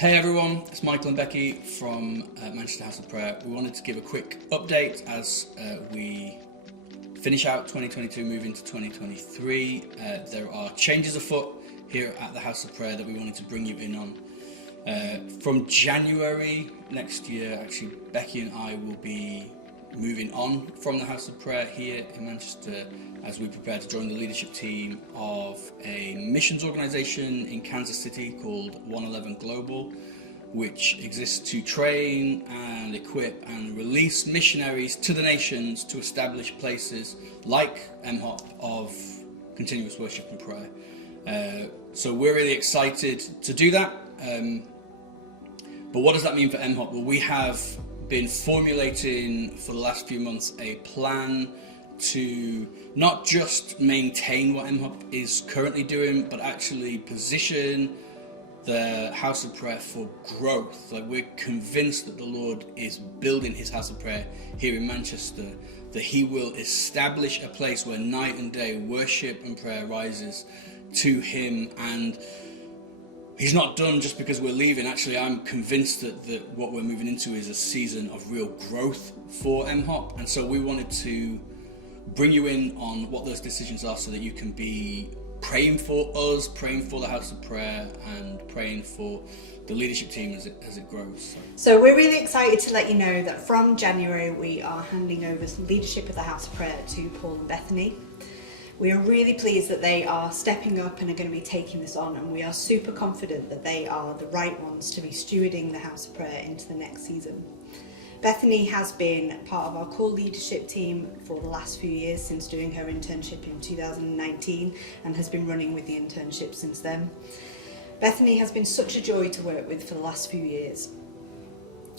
Hey everyone, it's Michael and Becky from Manchester House of Prayer. We wanted to give a quick update as we finish out 2022, move into 2023. There are changes afoot here at the House of Prayer that we wanted to bring you in on. From January next year, actually, Becky and I will be moving on from the House of Prayer here in Manchester as we prepare to join the leadership team of a missions organisation in Kansas City called 111 Global, which exists to train and equip and release missionaries to the nations to establish places like MHOP of continuous worship and prayer. So we're really excited to do that. But what does that mean for MHOP? Well, we have been formulating for the last few months a plan to not just maintain what MHOP is currently doing, but actually position the House of Prayer for growth. Like, we're convinced that the Lord is building his House of Prayer here in Manchester, that he will establish a place where night and day worship and prayer rises to him, and he's not done just because we're leaving. Actually, I'm convinced that what we're moving into is a season of real growth for MHOP, and so we wanted to bring you in on what those decisions are so that you can be praying for us, praying for the House of Prayer, and praying for the leadership team as it grows. So we're really excited to let you know that from January we are handing over some leadership of the House of Prayer to Paul and Bethany. We are really pleased that they are stepping up and are going to be taking this on, and we are super confident that they are the right ones to be stewarding the House of Prayer into the next season. Bethany has been part of our core leadership team for the last few years since doing her internship in 2019 and has been running with the internship since then. Bethany has been such a joy to work with for the last few years.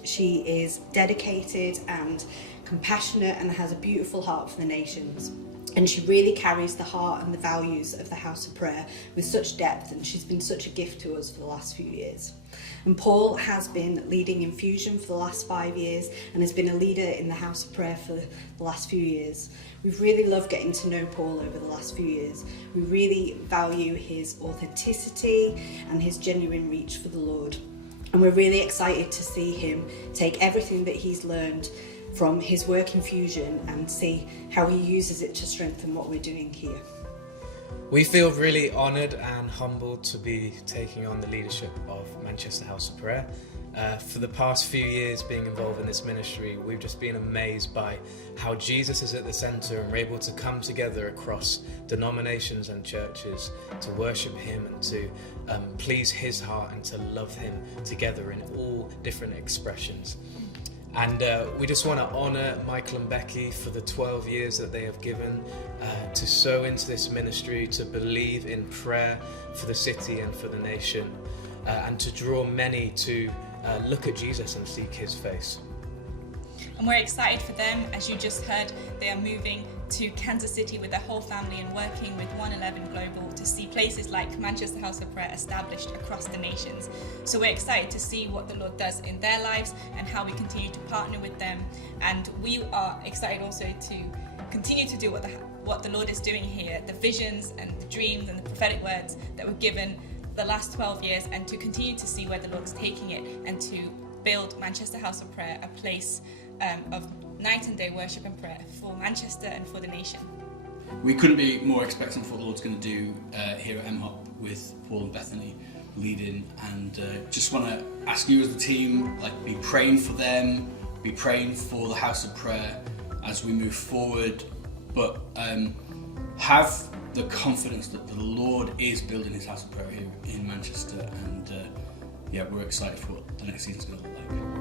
She is dedicated and compassionate and has a beautiful heart for the nations. And she really carries the heart and the values of the House of Prayer with such depth, and she's been such a gift to us for the last few years. And Paul has been leading Infusion for the last 5 years and has been a leader in the House of Prayer for the last few years. We've really loved getting to know Paul over the last few years. We really value his authenticity and his genuine reach for the Lord. And we're really excited to see him take everything that he's learned from his work in Fusion and see how he uses it to strengthen what we're doing here. We feel really honoured and humbled to be taking on the leadership of Manchester House of Prayer. For the past few years being involved in this ministry, we've just been amazed by how Jesus is at the centre, and we're able to come together across denominations and churches to worship him and to please his heart and to love him together in all different expressions. And we just want to honour Michael and Becky for the 12 years that they have given to sow into this ministry, to believe in prayer for the city and for the nation, and to draw many to look at Jesus and seek his face. And we're excited for them. As you just heard, they are moving to Kansas City with their whole family and working with 111 Global to see places like Manchester House of Prayer established across the nations. So we're excited to see what the Lord does in their lives and how we continue to partner with them. And we are excited also to continue to do what the Lord is doing here, the visions and the dreams and the prophetic words that were given the last 12 years, and to continue to see where the Lord is taking it and to build Manchester House of Prayer a place of night and day worship and prayer for Manchester and for the nation. We couldn't be more expectant for what the Lord's going to do here at MHOP with Paul and Bethany leading, and just want to ask you as the team, be praying for them, be praying for the House of Prayer as we move forward, but have the confidence that the Lord is building his House of Prayer here in Manchester, and we're excited for what the next season's going to look like.